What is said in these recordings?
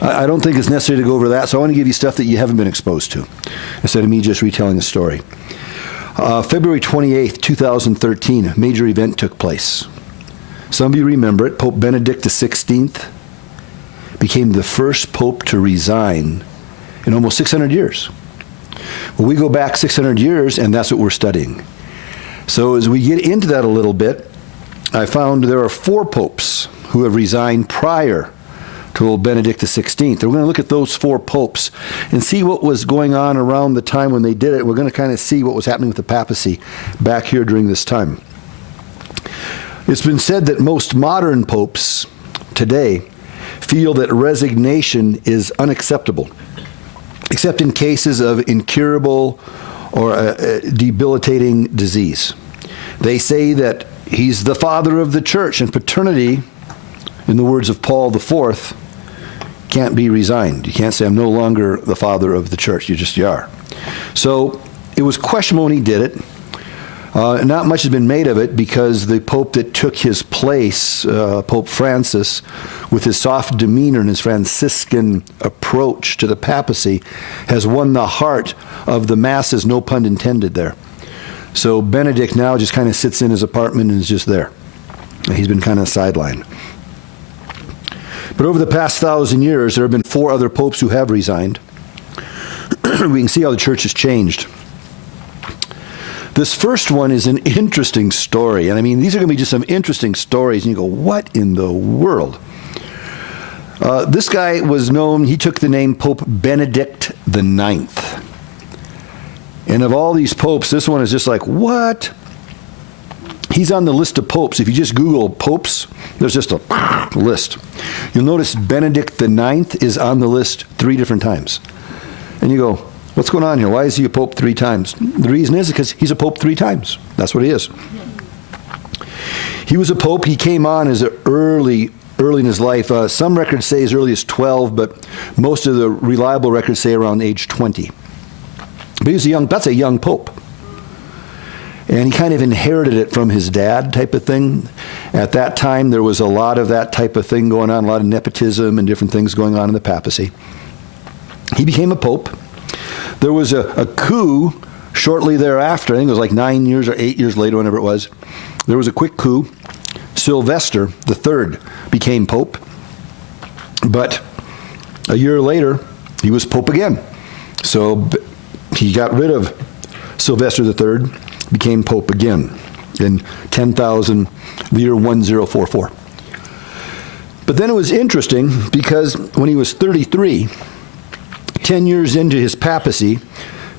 I don't think it's necessary to go over that, so I want to give you stuff that you haven't been exposed to, instead of me just retelling a story. February 28th, 2013, a major event took place. Some of you remember it. Pope Benedict XVI became the first pope to resign in almost 600 years. Well, we go back 600 years, and that's what we're studying. So as we get into that a little bit, I found there are 4 popes who have resigned prior to old Benedict XVI. We're going to look at those 4 popes and see what was going on around the time when they did it. We're going to kind of see what was happening with the papacy back here during this time. It's been said that most modern popes today feel that resignation is unacceptable, except in cases of incurable or debilitating disease. They say that he's the father of the church, and paternity, in the words of Paul IV, can't be resigned. You can't say, I'm no longer the father of the church. You are. So it was questionable when he did it. Not much has been made of it because the pope that took his place, Pope Francis, with his soft demeanor and his Franciscan approach to the papacy, has won the heart of the masses, no pun intended there. So Benedict now just kind of sits in his apartment and is just there. He's been kind of sidelined. But over the past 1,000 years, there have been 4 other popes who have resigned. We can see how the church has changed. This first one is an interesting story. And I mean, these are going to be just some interesting stories. And you go, what in the world? This guy was known, he took the name Pope Benedict IX. And of all these popes, this one is just like, what? He's on the list of popes. If you just Google popes, there's just a list. You'll notice Benedict IX is on the list 3 different times. And you go, what's going on here? Why is he a pope 3 times? The reason is because he's a pope 3 times. That's what he is. He was a pope. He came on as early in his life. Some records say as early as 12, but most of the reliable records say around age 20. But he was that's a young pope. And he kind of inherited it from his dad type of thing. At that time, there was a lot of that type of thing going on, a lot of nepotism and different things going on in the papacy. He became a pope. There was a coup shortly thereafter. I think it was like 9 years or 8 years later, whenever it was. There was a quick coup. Sylvester III became pope. But a year later, he was pope again. So he got rid of Sylvester III, became pope again in the year 1044. But then it was interesting because when he was 33, 10 years into his papacy,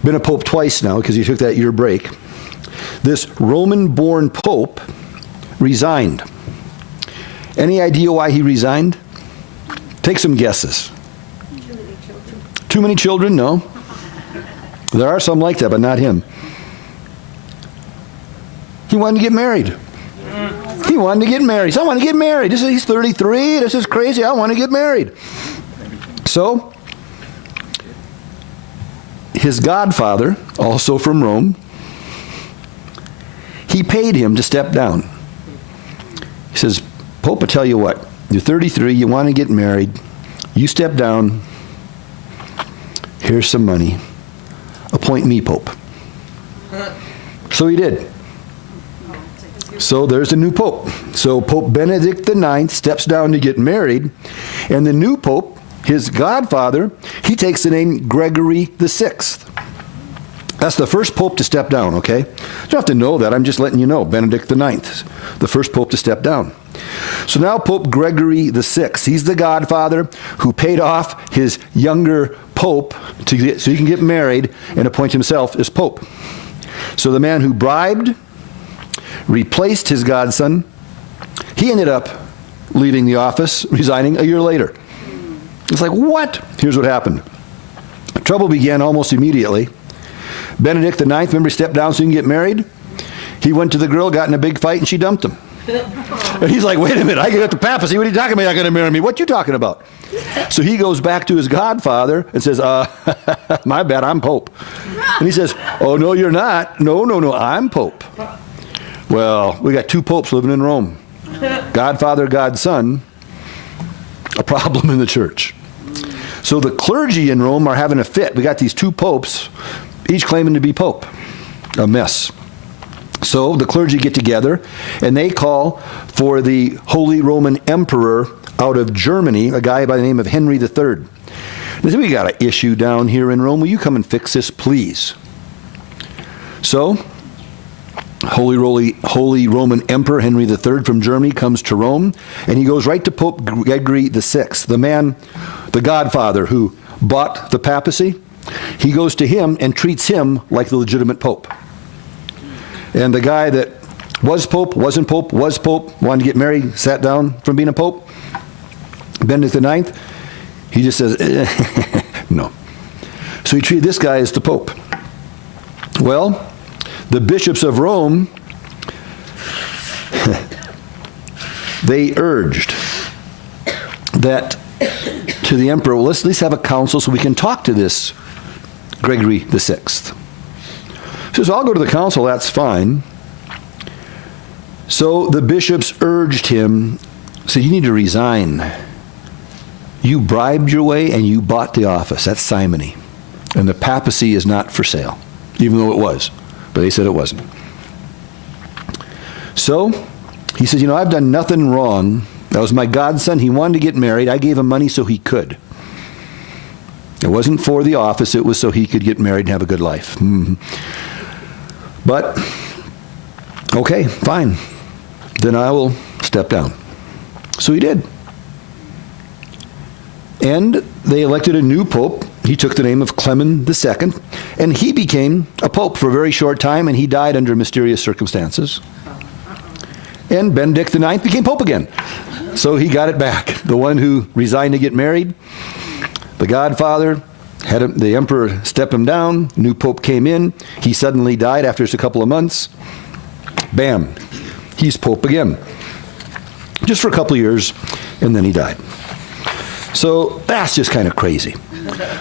been a pope twice now because he took that year break, this Roman-born pope resigned. Any idea why he resigned? Take some guesses. Too many children. Too many children? No. There are some like that, but not him. He wanted to get married. He wanted to get married. So I want to get married. He's 33. This is crazy. I want to get married. So his godfather, also from Rome, he paid him to step down. He says, Pope, I tell you what, you're 33, you want to get married, you step down, here's some money, appoint me Pope. So he did. So there's a new Pope. So Pope Benedict IX steps down to get married, and the new Pope, his godfather, he takes the name Gregory VI. That's the first Pope to step down, okay? You don't have to know that. I'm just letting you know. Benedict IX, the first Pope to step down. So now Pope Gregory VI, he's the godfather who paid off his younger Pope so he can get married and appoint himself as Pope. So the man who bribed, replaced his godson, he ended up leaving the office, resigning a year later. It's like, what? Here's what happened. Trouble began almost immediately. Benedict IX, remember, he stepped down so he can get married? He went to the girl, got in a big fight, and she dumped him. And he's like, wait a minute, I get the papacy. What are you talking about? You're not going to marry me. What you talking about? So he goes back to his godfather and says, my bad, I'm Pope. And he says, oh, no, you're not. No, I'm Pope. Well, we got 2 popes living in Rome. Godfather, godson. a problem in the church. So the clergy in Rome are having a fit. We got these two popes, each claiming to be pope. A mess. So the clergy get together, and they call for the Holy Roman Emperor out of Germany, a guy by the name of Henry III. They say, we got an issue down here in Rome. Will you come and fix this, please? So, Holy Roman Emperor Henry III from Germany comes to Rome, and he goes right to Pope Gregory VI, the man, the godfather who bought the papacy. He goes to him and treats him like the legitimate pope. And the guy that was pope, wasn't pope, was pope, wanted to get married, sat down from being a pope, Benedict IX, he just says, no. So he treated this guy as the pope. Well, the bishops of Rome, they urged that to the emperor, well, let's at least have a council so we can talk to this Gregory VI. He says, I'll go to the council, that's fine. So the bishops urged him, said, you need to resign. You bribed your way and you bought the office. That's simony. And the papacy is not for sale, even though it was. But they said it wasn't. So he says, I've done nothing wrong. That was my godson. He wanted to get married. I gave him money so he could. It wasn't for the office. It was so he could get married and have a good life. But, okay, fine. Then I will step down. So he did. And they elected a new pope. He took the name of Clement II, and he became a pope for a very short time, and he died under mysterious circumstances. And Benedict IX became pope again. So he got it back. The one who resigned to get married, the godfather, had the emperor step him down, new pope came in, he suddenly died after just a couple of months. Bam, he's pope again. Just for a couple of years, and then he died. So that's just kind of crazy.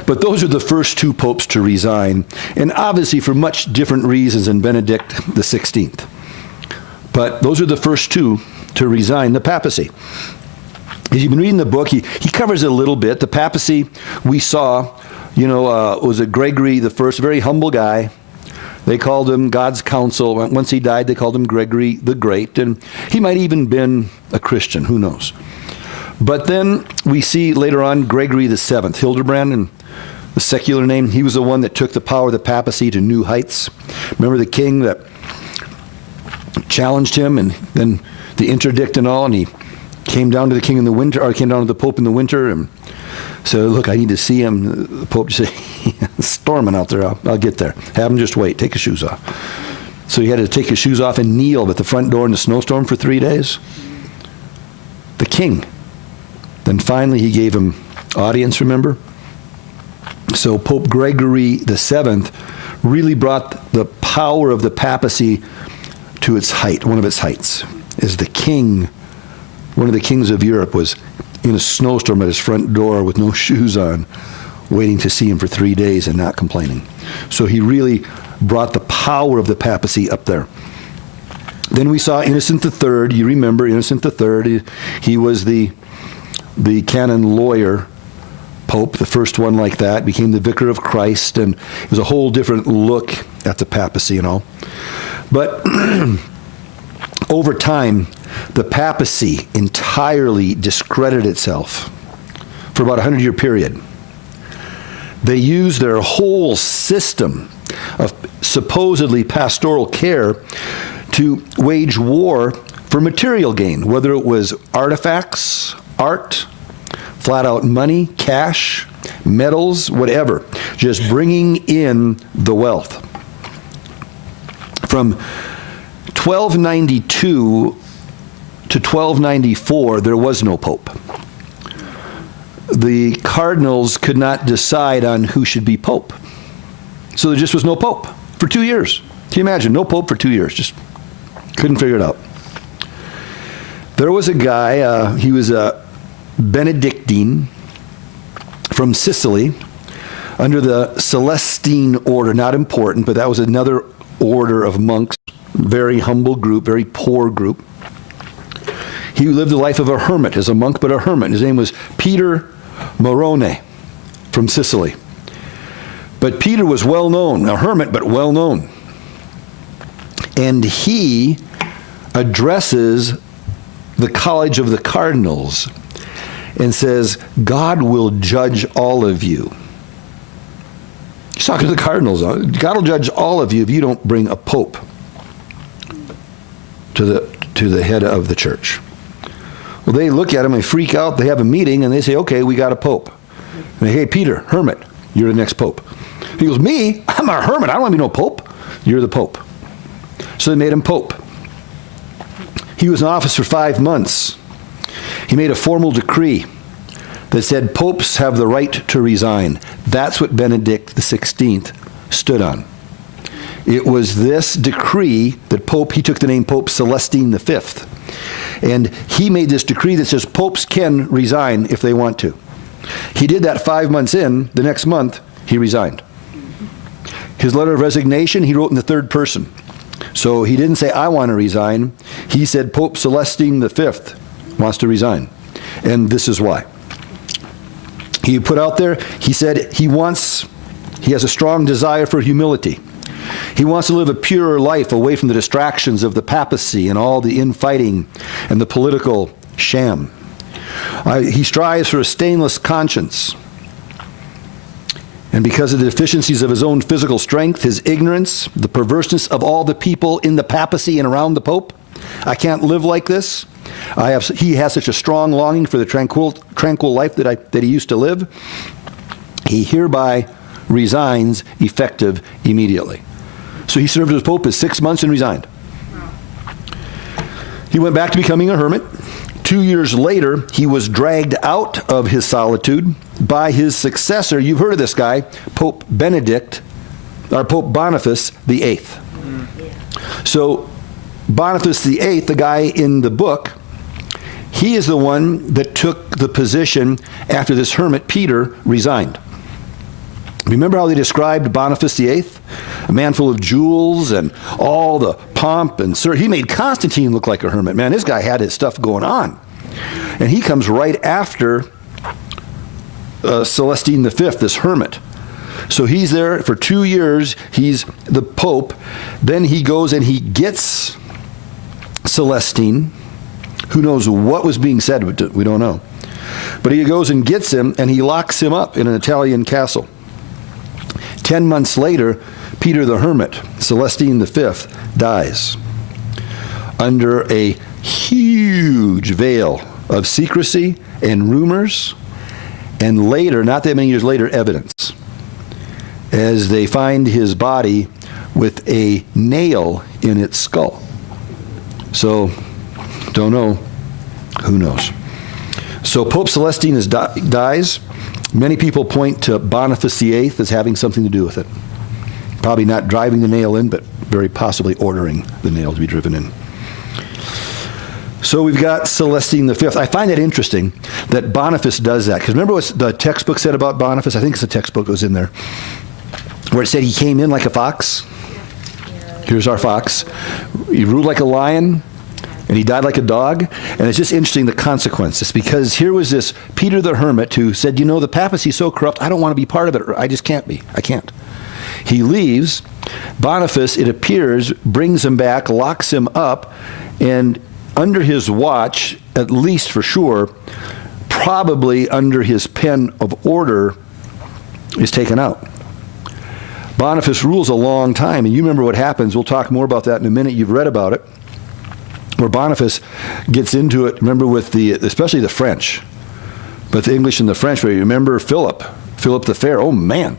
But those are the first two popes to resign, and obviously for much different reasons than Benedict XVI. But those are the first two to resign the papacy. As you've been reading the book, he covers it a little bit. The papacy we saw, was a Gregory the First, very humble guy. They called him God's counsel. Once he died, they called him Gregory the Great, and he might even been a Christian, who knows. But then we see later on Gregory the Seventh, Hildebrand, and the secular name, he was the one that took the power of the papacy to new heights. Remember the king that challenged him, and then the interdict and all, and he came down to the king in the winter, or came down to the pope in the winter, and said, look, I need to see him. The pope just said, storming out there, I'll get there. Have him just wait, take his shoes off. So he had to take his shoes off and kneel at the front door in the snowstorm for 3 days. The king. Then finally he gave him audience, remember? So Pope Gregory VII really brought the power of the papacy to its height, one of its heights. As the king, one of the kings of Europe was in a snowstorm at his front door with no shoes on, waiting to see him for 3 days and not complaining. So he really brought the power of the papacy up there. Then we saw Innocent III. You remember Innocent III. He was the canon lawyer pope, the first one like that, became the vicar of Christ, and it was a whole different look at the papacy and all. But over time, the papacy entirely discredited itself for about a 100-year period. They used their whole system of supposedly pastoral care to wage war for material gain, whether it was artifacts, art, flat out money, cash, metals, whatever, just bringing in the wealth. From 1292 to 1294, there was no pope. The cardinals could not decide on who should be pope. So there just was no pope for 2 years. Can you imagine? No pope for 2 years. Just couldn't figure it out. There was a guy, he was a Benedictine from Sicily under the Celestine order. Not important, but that was another order of monks. Very humble group, very poor group. He lived the life of a hermit, as a monk, but a hermit. His name was Peter Morone from Sicily. But Peter was well known, a hermit, but well known. And he addresses the College of the Cardinals and says, God will judge all of you. He's talking to the cardinals. God will judge all of you if you don't bring a pope to the head of the church. Well, they look at him and freak out. They have a meeting and they say, okay, we got a pope. And they, hey, Peter, hermit, you're the next pope. He goes, me? I'm a hermit. I don't want to be no pope. You're the pope. So they made him pope. He was in office for 5 months. He made a formal decree that said popes have the right to resign. That's what Benedict XVI stood on. It was this decree that he took the name Pope Celestine V. And he made this decree that says popes can resign if they want to. He did that 5 months in. The next month, he resigned. His letter of resignation, he wrote in the third person. So he didn't say, I want to resign. He said, Pope Celestine V wants to resign. And this is why. He put out there, he said he has a strong desire for humility. He wants to live a purer life away from the distractions of the papacy and all the infighting and the political sham. He strives for a stainless conscience. And because of the deficiencies of his own physical strength, his ignorance, the perverseness of all the people in the papacy and around the Pope, I can't live like this. He has such a strong longing for the tranquil life that he used to live. He hereby resigns, effective immediately. So he served as Pope for 6 months and resigned. He went back to becoming a hermit. 2 years later, he was dragged out of his solitude by his successor. You've heard of this guy, Pope Boniface VIII. So Boniface VIII, the guy in the book, he is the one that took the position after this hermit, Peter, resigned. Remember how they described Boniface VIII? A man full of jewels and all the pomp and he made Constantine look like a hermit. Man, this guy had his stuff going on. And he comes right after Celestine V, this hermit. So he's there for 2 years. He's the Pope. Then he goes and he gets Celestine. Who knows what was being said? We don't know. But he goes and gets him, and he locks him up in an Italian castle. 10 months later, Peter the Hermit, Celestine V, dies under a huge veil of secrecy and rumors, and later, not that many years later, evidence, as they find his body with a nail in its skull. So, don't know. Who knows? So Pope Celestine dies. Many people point to Boniface VIII as having something to do with it. Probably not driving the nail in, but very possibly ordering the nail to be driven in. So we've got Celestine V. I find it interesting that Boniface does that. Because remember what the textbook said about Boniface? I think it's a textbook that was in there. Where it said he came in like a fox. Here's our fox. He ruled like a lion. And he died like a dog. And it's just interesting, the consequences. Because here was this Peter the Hermit who said, you know, the papacy is so corrupt, I don't want to be part of it. I just can't be. I can't. He leaves. Boniface, it appears, brings him back, locks him up, and under his watch, at least for sure, probably under his pen of order, is taken out. Boniface rules a long time, and you remember what happens. We'll talk more about that in a minute. You've read about it. Where Boniface gets into it, remember, with especially the French, but the English and the French, where you remember Philip the Fair. Oh, man.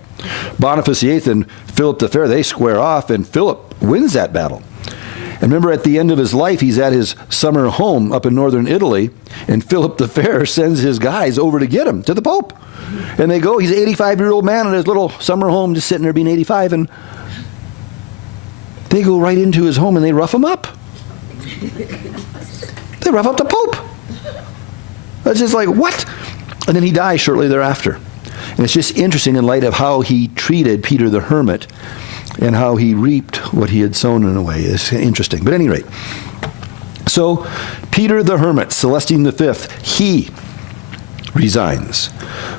Boniface VIII and Philip the Fair, they square off, and Philip wins that battle. And remember, at the end of his life, he's at his summer home up in northern Italy, and Philip the Fair sends his guys over to get him, to the Pope. And they go, he's an 85-year-old man in his little summer home, just sitting there being 85, and they go right into his home and they rough him up. They rough up the Pope. That's just like, what? And then he dies shortly thereafter. And it's just interesting in light of how he treated Peter the Hermit and how he reaped what he had sown in a way. It's interesting. But at any rate, So Peter the Hermit, Celestine V, he resigns.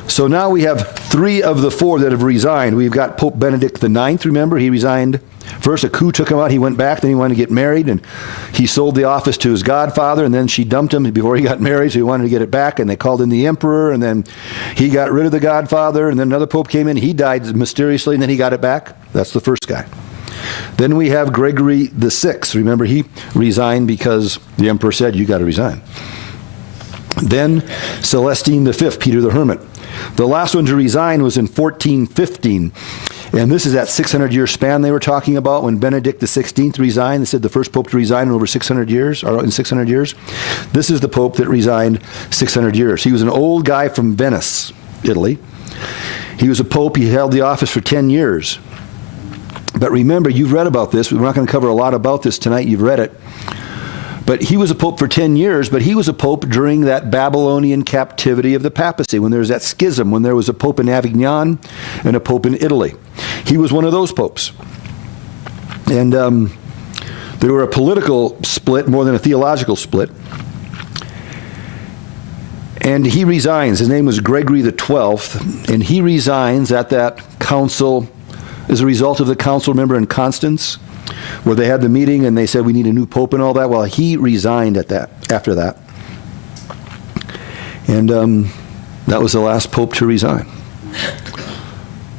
So now we have 3 of the 4 that have resigned. We've got Pope Benedict IX, remember, he resigned. First, a coup took him out, he went back, then he wanted to get married, and he sold the office to his godfather, and then she dumped him before he got married, so he wanted to get it back, and they called in the emperor, and then he got rid of the godfather, and then another pope came in, he died mysteriously, and then he got it back. That's the first guy. Then we have Gregory VI. Remember, he resigned because the emperor said, you got to resign. Then Celestine V, Peter the Hermit. The last one to resign was in 1415. And this is that 600-year span they were talking about when Benedict XVI resigned. They said the first pope to resign in over 600 years, or in 600 years. This is the pope that resigned 600 years. He was an old guy from Venice, Italy. He was a pope. He held the office for 10 years. But remember, you've read about this. We're not going to cover a lot about this tonight. You've read it. But he was a pope for 10 years, but he was a pope during that Babylonian captivity of the papacy, when there was that schism, when there was a pope in Avignon and a pope in Italy. He was one of those popes. And they were a political split more than a theological split. And he resigns. His name was Gregory XII, and he resigns at that council as a result of the council, remember, in Constance, where they had the meeting and they said we need a new pope and all that. Well, he resigned after that. And that was the last pope to resign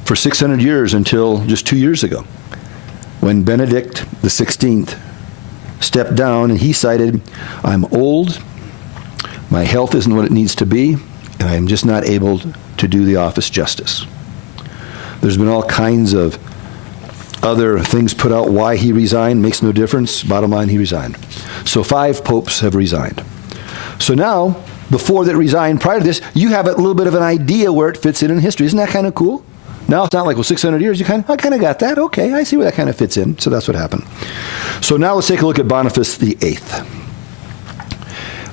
for 600 years until just 2 years ago, when Benedict XVI stepped down and he cited, I'm old, my health isn't what it needs to be, and I'm just not able to do the office justice. There's been all kinds of other things put out why he resigned. Makes no difference. Bottom line, he resigned. So 5 popes have resigned. So now, the 4 that resigned prior to this, you have a little bit of an idea where it fits in history. Isn't that kind of cool? Now it's not like, well, 600 years, I kind of got that. Okay, I see where that kind of fits in. So that's what happened. So now let's take a look at Boniface VIII.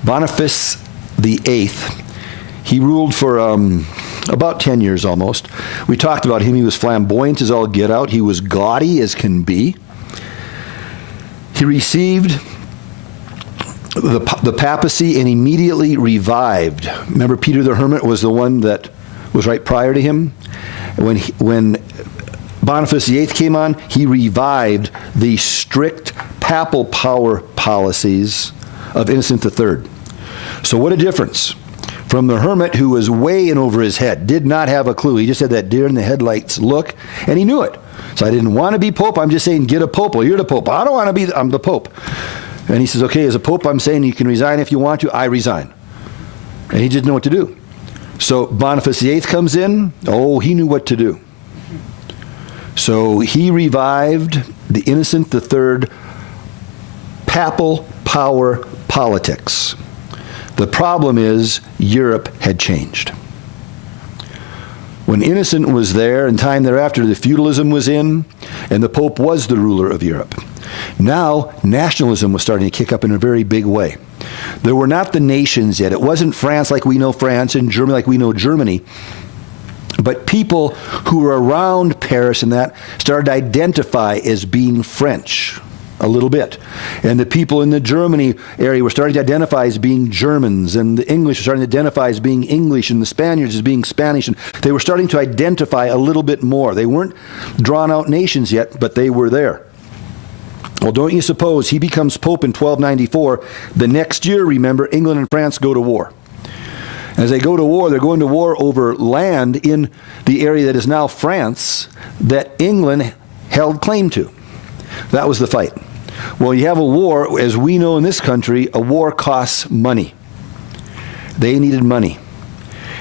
Boniface VIII, he ruled for about 10 years almost. We talked about him. He was flamboyant as all get out. He was gaudy as can be. He received the papacy and immediately revived. Remember, Peter the Hermit was the one that was right prior to him. When Boniface VIII came on, he revived the strict papal power policies of Innocent III. So what a difference. From the hermit who was way in over his head, did not have a clue. He just had that deer in the headlights look, and he knew it. So I didn't want to be pope. I'm just saying, get a pope. Well, you're the pope. I don't want to be, I'm the pope. And he says, okay, as a pope, I'm saying you can resign if you want to. I resign. And he didn't know what to do. So Boniface VIII comes in. Oh, he knew what to do. So he revived the Innocent III papal power politics. The problem is Europe had changed. When Innocent was there, and time thereafter, the feudalism was in, and the Pope was the ruler of Europe. Now, nationalism was starting to kick up in a very big way. There were not the nations yet. It wasn't France like we know France, and Germany like we know Germany. But people who were around Paris and that started to identify as being French a little bit. And the people in the Germany area were starting to identify as being Germans, and the English were starting to identify as being English, and the Spaniards as being Spanish, and they were starting to identify a little bit more. They weren't drawn out nations yet, but they were there. Well, don't you suppose he becomes Pope in 1294. The next year, remember, England and France go to war. As they go to war, they're going to war over land in the area that is now France that England held claim to. That was the fight. Well, you have a war, as we know in this country, a war costs money. They needed money.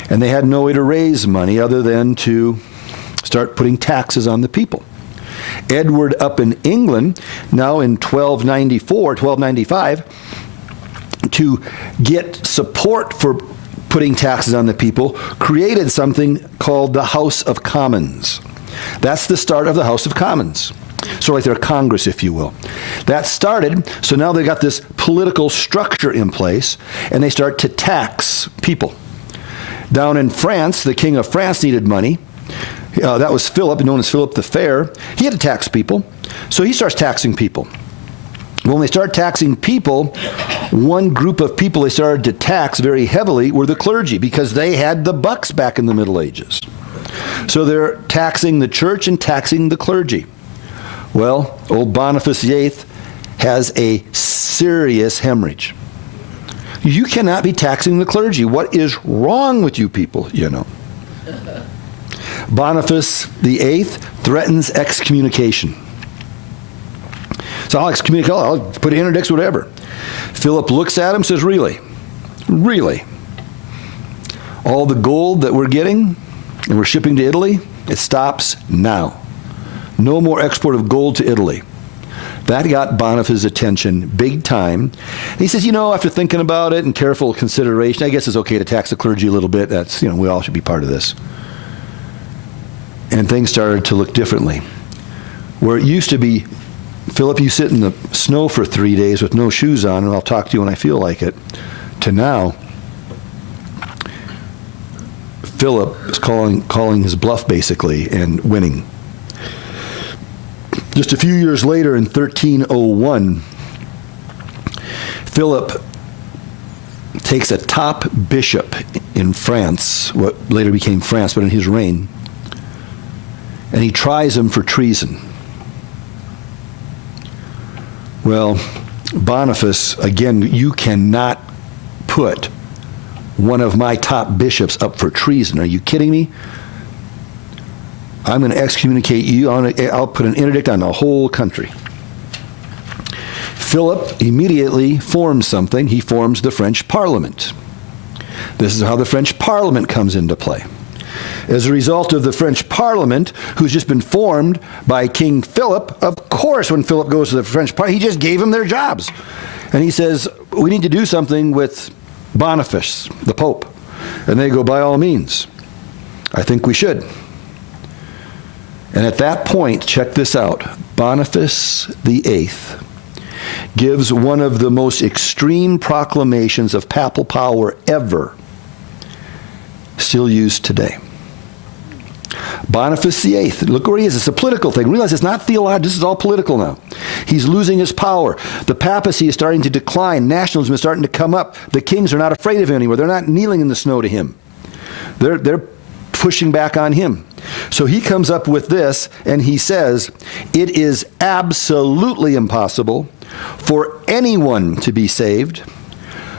And they had no way to raise money other than to start putting taxes on the people. Edward up in England, now in 1295, to get support for putting taxes on the people, created something called the House of Commons. That's the start of the House of Commons. So like their Congress, if you will. That started, so now they got this political structure in place, and they start to tax people. Down in France, the King of France needed money. That was Philip, known as Philip the Fair. He had to tax people, so he starts taxing people. When they start taxing people, one group of people they started to tax very heavily were the clergy, because they had the bucks back in the Middle Ages. So they're taxing the church and taxing the clergy. Well, old Boniface VIII has a serious hemorrhage. You cannot be taxing the clergy. What is wrong with you people, you know? Boniface VIII threatens excommunication. So I'll excommunicate, I'll put interdicts, whatever. Philip looks at him, says, really? Really? All the gold that we're getting and we're shipping to Italy, it stops now. No more export of gold to Italy. That got Boniface's attention big time. And he says, after thinking about it and careful consideration, I guess it's okay to tax the clergy a little bit. That's, we all should be part of this. And things started to look differently. Where it used to be, Philip, you sit in the snow for 3 days with no shoes on, and I'll talk to you when I feel like it, to now, Philip is calling his bluff, basically, and winning. Just a few years later, in 1301, Philip takes a top bishop in France, what later became France, but in his reign, and he tries him for treason. Well, Boniface, again, you cannot put one of my top bishops up for treason. Are you kidding me? I'm going to excommunicate you. I'll put an interdict on the whole country. Philip immediately forms something. He forms the French Parliament. This is how the French Parliament comes into play. As a result of the French Parliament, who's just been formed by King Philip, of course, when Philip goes to the French Parliament, he just gave them their jobs. And he says, we need to do something with Boniface, the Pope. And they go, by all means, I think we should. And at that point, check this out, Boniface VIII gives one of the most extreme proclamations of papal power ever, still used today. Boniface VIII, look where he is. It's a political thing. Realize it's not theological. This is all political now. He's losing his power. The papacy is starting to decline. Nationalism is starting to come up. The kings are not afraid of him anymore. They're not kneeling in the snow to him. They're pushing back on him. So he comes up with this, and he says, it is absolutely impossible for anyone to be saved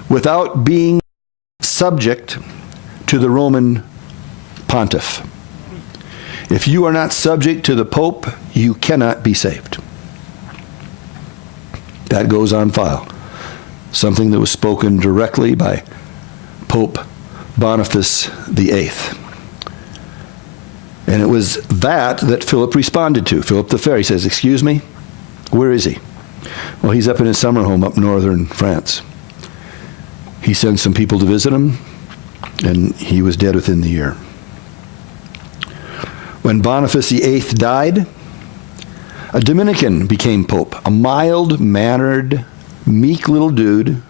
without being subject to the Roman pontiff. If you are not subject to the Pope, you cannot be saved. That goes on file. Something that was spoken directly by Pope Boniface VIII. And it was that Philip responded to. Philip the Fair, he says, excuse me, where is he? Well, he's up in his summer home up northern France. He sent some people to visit him, and he was dead within the year. When Boniface VIII died, a Dominican became pope, a mild-mannered, meek little dude.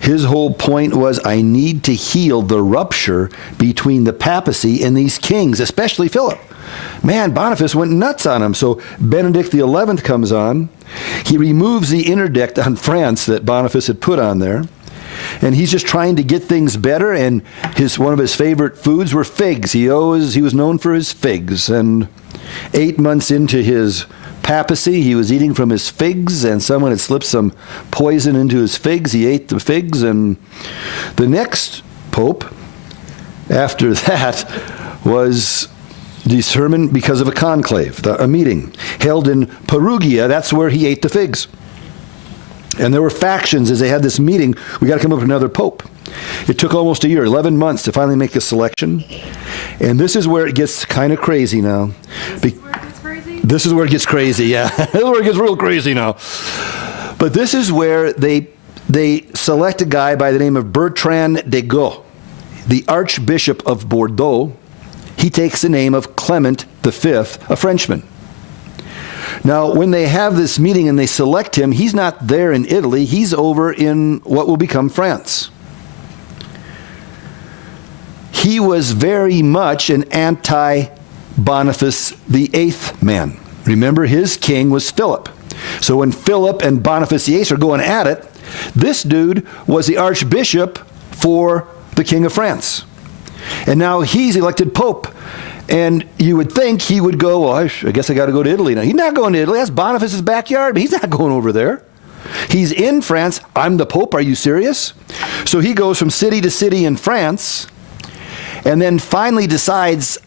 His whole point was, I need to heal the rupture between the papacy and these kings, especially Philip. Man, Boniface went nuts on him. So Benedict XI comes on. He removes the interdict on France that Boniface had put on there. And he's just trying to get things better. And one of his favorite foods were figs. He was known for his figs. And 8 months into his papacy, he was eating from his figs, and someone had slipped some poison into his figs. He ate the figs, and the next pope after that was determined because of a conclave, a meeting held in Perugia. That's where he ate the figs. And there were factions as they had this meeting. We got to come up with another pope. It took almost a year, 11 months, to finally make a selection. And this is where it gets kind of crazy now. This is where it gets crazy, yeah. This is where it gets real crazy now. But this is where they select a guy by the name of Bertrand de Goux, the Archbishop of Bordeaux. He takes the name of Clement V, a Frenchman. Now, when they have this meeting and they select him, he's not there in Italy. He's over in what will become France. He was very much an anti-Boniface VIII man. Remember, his king was Philip. So when Philip and Boniface VIII are going at it, this dude was the archbishop for the King of France. And now he's elected pope. And you would think he would go, well, I guess I got to go to Italy now. He's not going to Italy. That's Boniface's backyard. But he's not going over there. He's in France. I'm the pope. Are you serious? So he goes from city to city in France and then finally decides,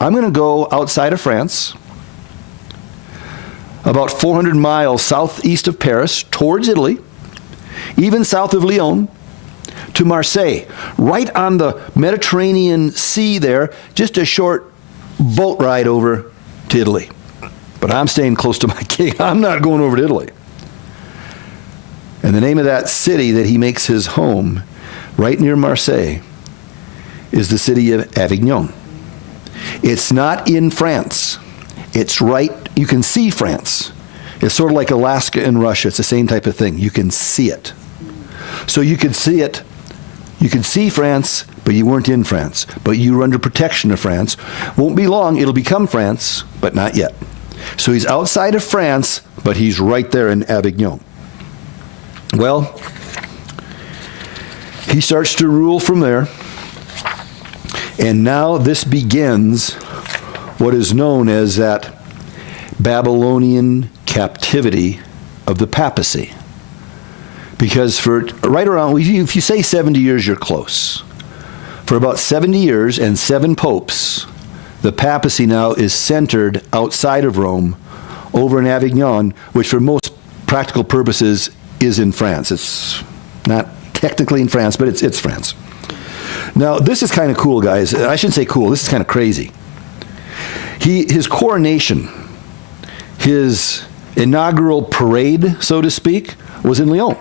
I'm going to go outside of France, about 400 miles southeast of Paris, towards Italy, even south of Lyon, to Marseille, right on the Mediterranean Sea there, just a short boat ride over to Italy. But I'm staying close to my king. I'm not going over to Italy. And the name of that city that he makes his home, right near Marseille, is the city of Avignon. It's not in France. It's right, you can see France. It's sort of like Alaska and Russia. It's the same type of thing. You can see it. So you could see it. You could see France, but you weren't in France. But you were under protection of France. Won't be long, it'll become France, but not yet. So he's outside of France, but he's right there in Avignon. Well, he starts to rule from there. And now this begins what is known as that Babylonian captivity of the papacy. Because for right around, if you say 70 years, you're close. For about 70 years and 7 popes, the papacy now is centered outside of Rome, over in Avignon, which for most practical purposes is in France. It's not technically in France, but it's France. Now, this is kind of cool, guys. I shouldn't say cool. This is kind of crazy. His coronation, his inaugural parade, so to speak, was in Lyon.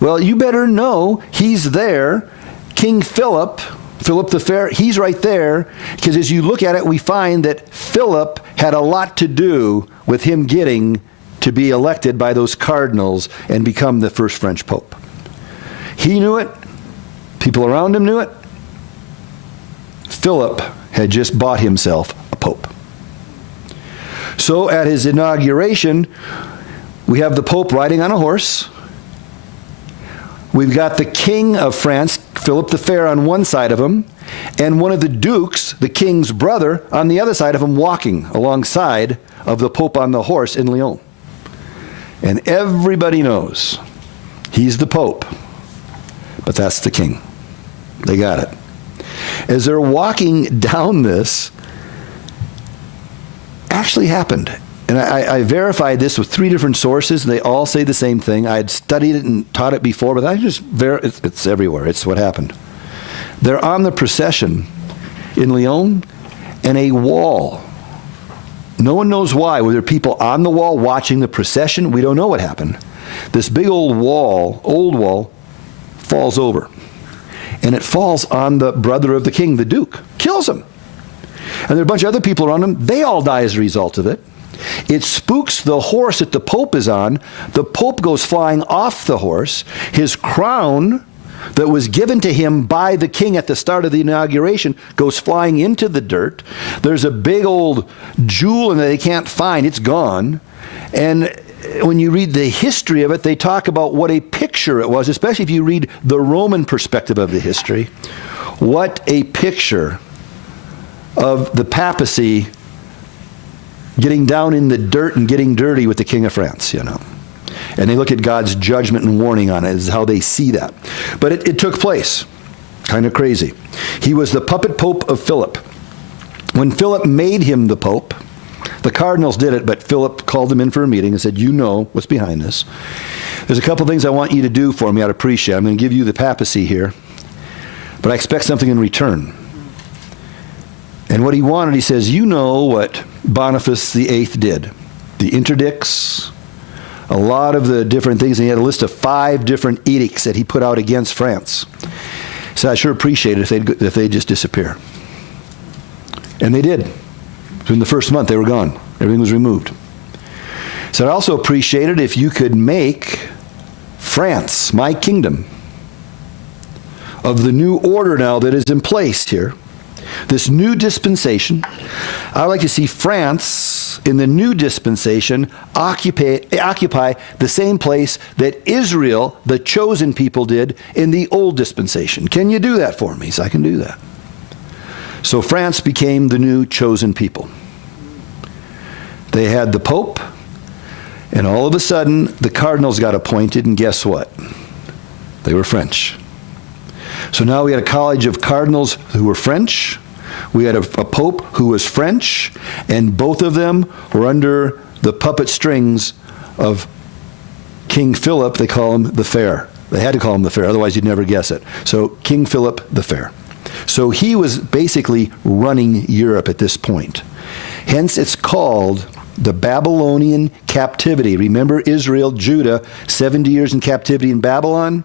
Well, you better know he's there. King Philip the Fair, he's right there, because as you look at it, we find that Philip had a lot to do with him getting to be elected by those cardinals and become the first French pope. He knew it. People around him knew it. Philip had just bought himself a pope. So at his inauguration, we have the pope riding on a horse. We've got the king of France, Philip the Fair, on one side of him, and one of the dukes, the king's brother, on the other side of him, walking alongside of the pope on the horse in Lyon. And everybody knows he's the pope, but that's the king. They got it. As they're walking down this, actually happened. And I verified this with 3 different sources, and they all say the same thing. I had studied it and taught it before, but it's everywhere. It's what happened. They're on the procession in Lyon, and a wall. No one knows why. Were there people on the wall watching the procession? We don't know what happened. This big old wall, falls over. And it falls on the brother of the king, the duke. Kills him. And there are a bunch of other people around him. They all die as a result of it. It spooks the horse that the pope is on. The pope goes flying off the horse. His crown that was given to him by the king at the start of the inauguration goes flying into the dirt. There's a big old jewel in that they can't find. It's gone. And when you read the history of it, they talk about what a picture it was, especially if you read the Roman perspective of the history. What a picture of the papacy getting down in the dirt and getting dirty with the King of France, you know. And they look at God's judgment and warning on it, is how they see that. But it took place. Kind of crazy. He was the puppet pope of Philip. When Philip made him the pope, the cardinals did it, but Philip called him in for a meeting and said, you know what's behind this. There's a couple things I want you to do for me. I'd appreciate it. I'm going to give you the papacy here, but I expect something in return. And what he wanted, he says, you know what Boniface VIII did. The interdicts, a lot of the different things. And he had a list of 5 different edicts that he put out against France. So I sure appreciate it if they'd just disappear. And they did. In the first month, they were gone. Everything was removed. So I'd also appreciate it if you could make France, my kingdom, of the new order now that is in place here, This new dispensation, I would like to see France in the new dispensation occupy the same place that Israel, the chosen people, did in the old dispensation. Can you do that for me? So I can do that. So France became the new chosen people. They had the Pope, and all of a sudden, the cardinals got appointed, and guess what? They were French. So now we had a college of cardinals who were French. We had a pope who was French, and both of them were under the puppet strings of King Philip. They call him the Fair. They had to call him the Fair, otherwise you'd never guess it. So King Philip the Fair. So he was basically running Europe at this point. Hence it's called the Babylonian captivity. Remember Israel, Judah, 70 years in captivity in Babylon?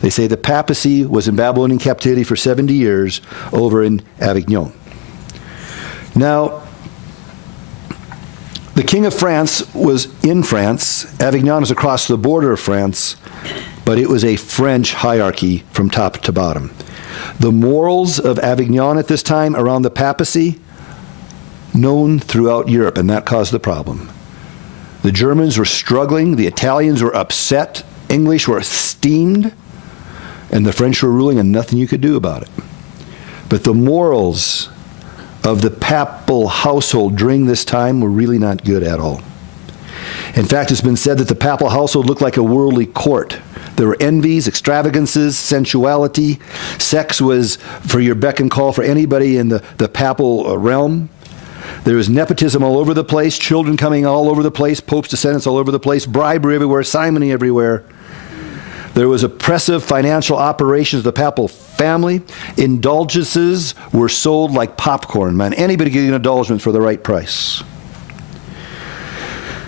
They say the papacy was in Babylonian captivity for 70 years over in Avignon. Now, the king of France was in France. Avignon is across the border of France, but it was a French hierarchy from top to bottom. The morals of Avignon at this time around the papacy, known throughout Europe, and that caused the problem. The Germans were struggling, the Italians were upset, English were steamed, and the French were ruling, and nothing you could do about it. But the morals of the papal household during this time were really not good at all. In fact, it's been said that the papal household looked like a worldly court. There were envies, extravagances, sensuality. Sex was for your beck and call for anybody in the papal realm. There was nepotism all over the place, children coming all over the place, popes' descendants all over the place, bribery everywhere, simony everywhere. There was oppressive financial operations of the papal family. Indulgences were sold like popcorn, man. Anybody could get an indulgence for the right price.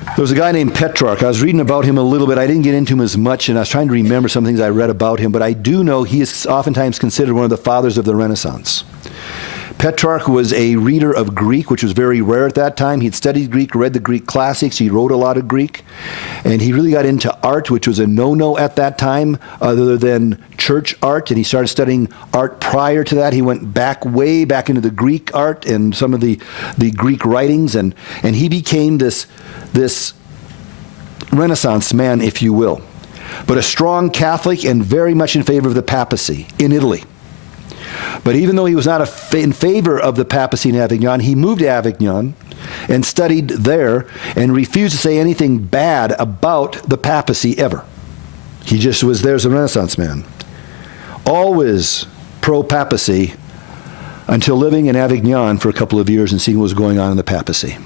There was a guy named Petrarch. I was reading about him a little bit. I didn't get into him as much, and I was trying to remember some things I read about him, but I do know he is oftentimes considered one of the fathers of the Renaissance. Petrarch was a reader of Greek, which was very rare at that time. He'd studied Greek, read the Greek classics. He wrote a lot of Greek. And he really got into art, which was a no-no at that time, other than church art. And he started studying art prior to that. He went way back into the Greek art and some of the Greek writings. And he became this Renaissance man, if you will. But a strong Catholic and very much in favor of the papacy in Italy. But even though he was not in favor of the papacy in Avignon, he moved to Avignon and studied there and refused to say anything bad about the papacy ever. He just was there as a Renaissance man. Always pro-papacy until living in Avignon for a couple of years and seeing what was going on in the papacy.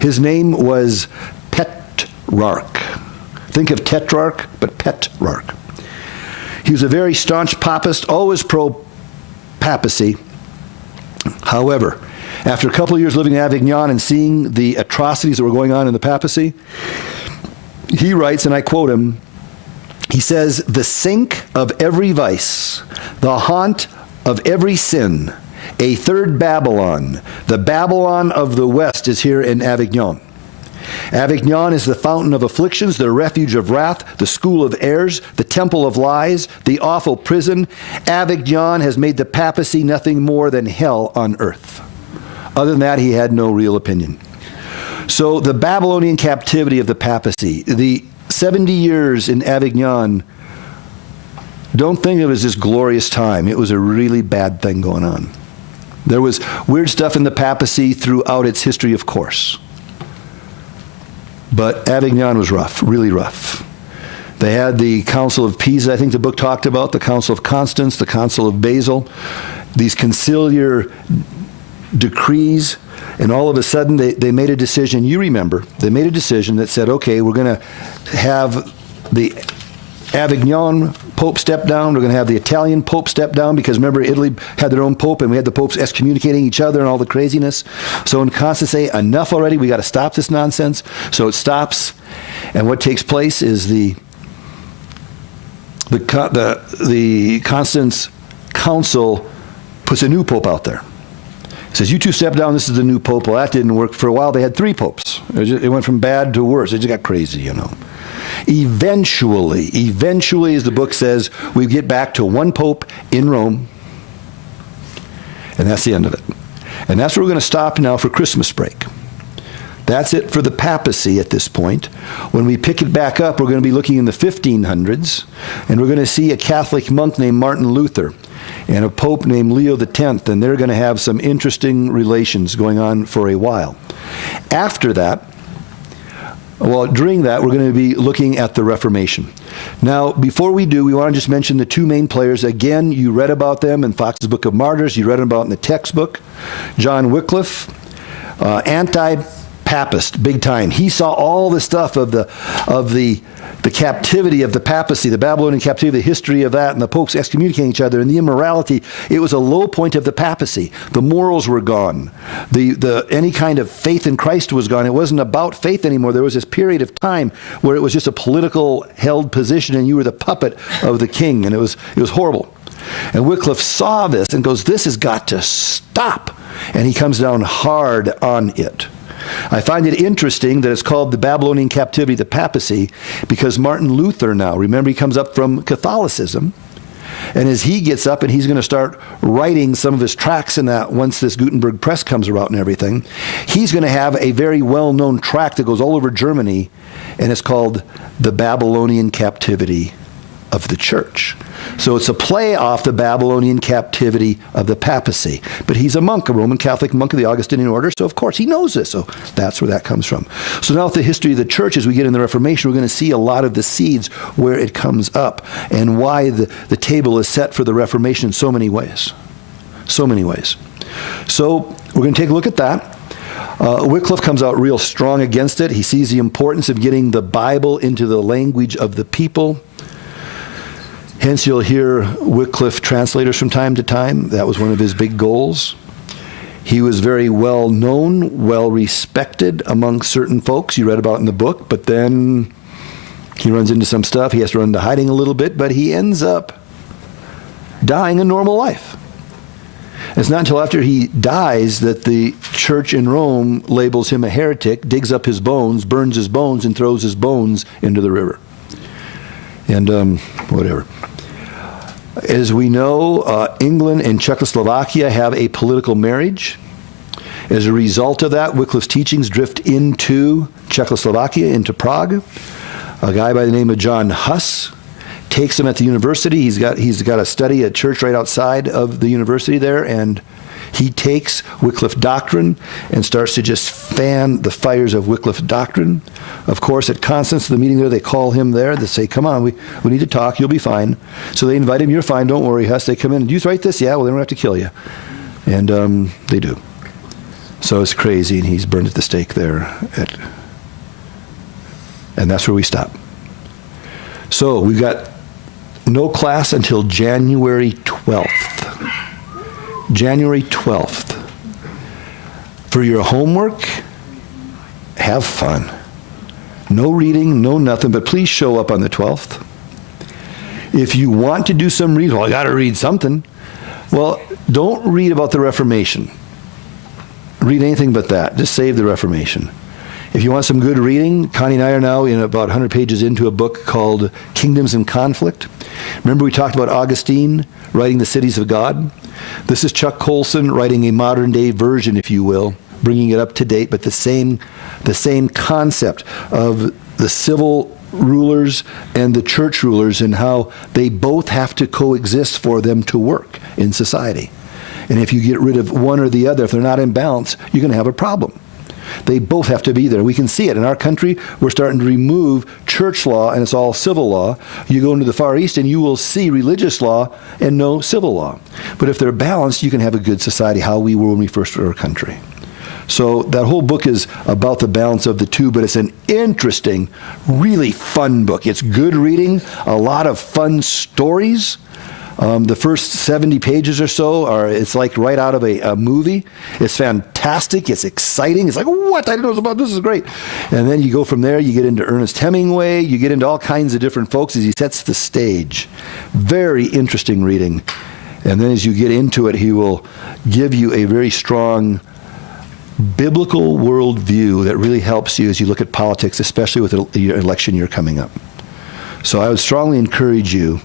His name was Petrarch. Think of Tetrarch, but Petrarch. He was a very staunch papist, always pro-papacy. However, after a couple of years living in Avignon and seeing the atrocities that were going on in the papacy, he writes, and I quote him, he says, "The sink of every vice, the haunt of every sin, a third Babylon, the Babylon of the West is here in Avignon. Avignon is the fountain of afflictions, the refuge of wrath, the school of errors, the temple of lies, the awful prison. Avignon has made the papacy nothing more than hell on earth." Other than that, he had no real opinion. So the Babylonian captivity of the papacy, the 70 years in Avignon, don't think of it as this glorious time. It was a really bad thing going on. There was weird stuff in the papacy throughout its history, of course. But Avignon was rough, really rough. They had the Council of Pisa, I think the book talked about, the Council of Constance, the Council of Basel, these conciliar decrees, and all of a sudden they made a decision, you remember, they made a decision that said, okay, we're going to have the Avignon Pope step down, we're going to have the Italian Pope step down, because remember Italy had their own Pope and we had the Popes excommunicating each other and all the craziness. So in Constance say, enough already, we got to stop this nonsense. So it stops, and what takes place is the Constance Council puts a new Pope out there. It says, you two step down, this is the new Pope. Well, that didn't work. For a while, they had 3 popes. It went from bad to worse. It just got crazy, you know. Eventually, as the book says, we get back to 1 Pope in Rome, And that's the end of it. And that's where we're going to stop now for Christmas break. That's it for the papacy at this point. When we pick it back up, we're going to be looking in the 1500s, and we're going to see a Catholic monk named Martin Luther and a pope named Leo X, and they're going to have some interesting relations going on for a while. After that, well, during that, we're going to be looking at the Reformation. Now, before we do, we want to just mention the two main players. Again, you read about them in Fox's Book of Martyrs. You read about in the textbook. John Wycliffe, anti-papist, big time. He saw all the stuff of the captivity of the papacy, the Babylonian captivity, the history of that, and the popes excommunicating each other, and the immorality. It was a low point of the papacy. The morals were gone. Any kind of faith in Christ was gone. It wasn't about faith anymore. There was this period of time where it was just a political held position, and you were the puppet of the king, and it was horrible. And Wycliffe saw this and goes, this has got to stop. And he comes down hard on it. I find it interesting that it's called the Babylonian captivity, the papacy, because Martin Luther now, remember, he comes up from Catholicism, and as he gets up and he's going to start writing some of his tracts in that once this Gutenberg press comes around and everything, he's going to have a very well-known tract that goes all over Germany, and it's called the Babylonian captivity of the church. So it's a play off the Babylonian captivity of the papacy. But he's a monk, a Roman Catholic monk of the Augustinian order, so of course he knows this. So that's where that comes from. So now with the history of the church, as we get in the Reformation, we're going to see a lot of the seeds where it comes up and why the table is set for the Reformation in so many ways. So many ways. So we're going to take a look at that. Wycliffe comes out real strong against it. He sees the importance of getting the Bible into the language of the people. Hence, you'll hear Wycliffe translators from time to time. That was one of his big goals. He was very well known, well respected among certain folks you read about in the book, but then he runs into some stuff. He has to run into hiding a little bit, but he ends up dying a normal life. It's not until after he dies that the church in Rome labels him a heretic, digs up his bones, burns his bones, and throws his bones into the river. And whatever. As we know, England and Czechoslovakia have a political marriage. As a result of that, Wycliffe's teachings drift into Czechoslovakia, into Prague. A guy by the name of John Huss takes him at the university. He's got a study at church right outside of the university there, and he takes Wycliffe doctrine and starts to just fan the fires of Wycliffe doctrine. Of course, at Constance, the meeting there, they call him there. They say, come on, we need to talk. You'll be fine. So they invite him. You're fine. Don't worry, Huss. They come in. Do you write this? Yeah, well, they don't have to kill you. And they do. So it's crazy, and he's burned at the stake there. And that's where we stop. So we've got no class until January 12th. January 12th. For your homework, have fun. No reading, no nothing, but please show up on the 12th. If you want to do some reading, well, I got to read something. Well, don't read about the Reformation. Read anything but that. Just save the Reformation. If you want some good reading, Connie and I are now in about 100 pages into a book called Kingdoms in Conflict. Remember we talked about Augustine writing The Cities of God? This is Chuck Colson writing a modern-day version, if you will, bringing it up to date, but the same concept of the civil rulers and the church rulers and how they both have to coexist for them to work in society. And if you get rid of one or the other, if they're not in balance, you're going to have a problem. They both have to be there. We can see it. In our country, we're starting to remove church law, and it's all civil law. You go into the Far East, and you will see religious law and no civil law. But if they're balanced, you can have a good society, how we were when we first were a country. So that whole book is about the balance of the two, but it's an interesting, really fun book. It's good reading, a lot of fun stories. The first 70 pages or so it's like right out of a movie. It's fantastic. It's exciting. It's like, what? I didn't know about this. This is great. And then you go from there, you get into Ernest Hemingway, you get into all kinds of different folks as he sets the stage. Very interesting reading. And then as you get into it, he will give you a very strong biblical worldview that really helps you as you look at politics, especially with the election year coming up. So I would strongly encourage you,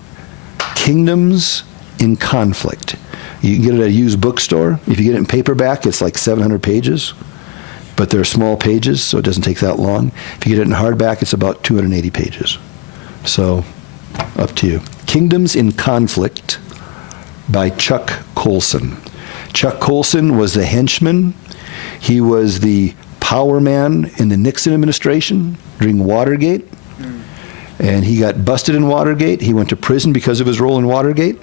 Kingdoms in Conflict. You can get it at a used bookstore. If you get it in paperback, it's like 700 pages. But they're small pages, so it doesn't take that long. If you get it in hardback, it's about 280 pages. So, up to you. Kingdoms in Conflict by Chuck Colson. Chuck Colson was the henchman. He was the power man in the Nixon administration during Watergate. And he got busted in Watergate. He went to prison because of his role in Watergate.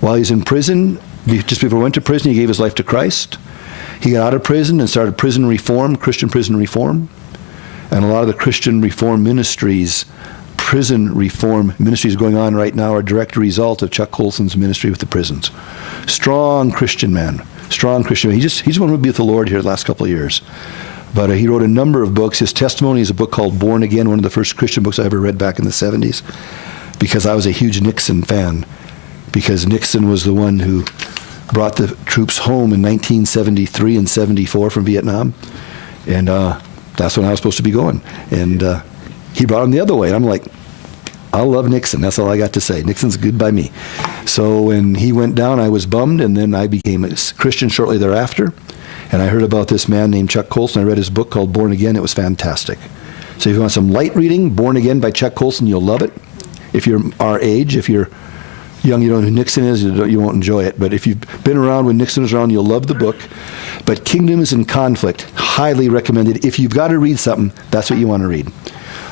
While he was in prison, just before he went to prison, he gave his life to Christ. He got out of prison and started prison reform, Christian prison reform. And a lot of the Christian reform ministries, prison reform ministries going on right now are a direct result of Chuck Colson's ministry with the prisons. Strong Christian man. Strong Christian man. He's one who would be with the Lord here the last couple of years. But he wrote a number of books. His testimony is a book called Born Again, one of the first Christian books I ever read back in the 70s, because I was a huge Nixon fan, because Nixon was the one who brought the troops home in 1973 and 74 from Vietnam. And that's when I was supposed to be going. And he brought them the other way. And I'm like, I love Nixon. That's all I got to say. Nixon's good by me. So when he went down, I was bummed, and then I became a Christian shortly thereafter. And I heard about this man named Chuck Colson. I read his book called Born Again. It was fantastic. So if you want some light reading, Born Again by Chuck Colson, you'll love it. If you're our age, if you're young, you don't know who Nixon is, you won't enjoy it. But if you've been around when Nixon was around, you'll love the book. But Kingdoms in Conflict, highly recommended. If you've got to read something, that's what you want to read.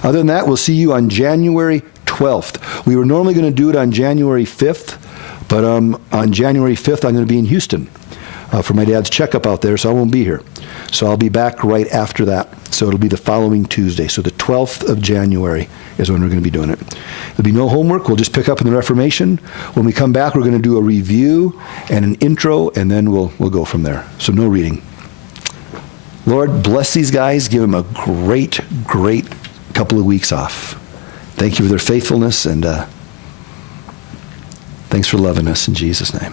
Other than that, we'll see you on January 12th. We were normally going to do it on January 5th, but on January 5th, I'm going to be in Houston for my dad's checkup out there, so I won't be here. So I'll be back right after that. So it'll be the following Tuesday. So the 12th of January is when we're going to be doing it. There'll be no homework. We'll just pick up in the Reformation. When we come back, we're going to do a review and an intro, and then we'll go from there. So no reading. Lord, bless these guys. Give them a great, great couple of weeks off. Thank you for their faithfulness, and thanks for loving us in Jesus' name.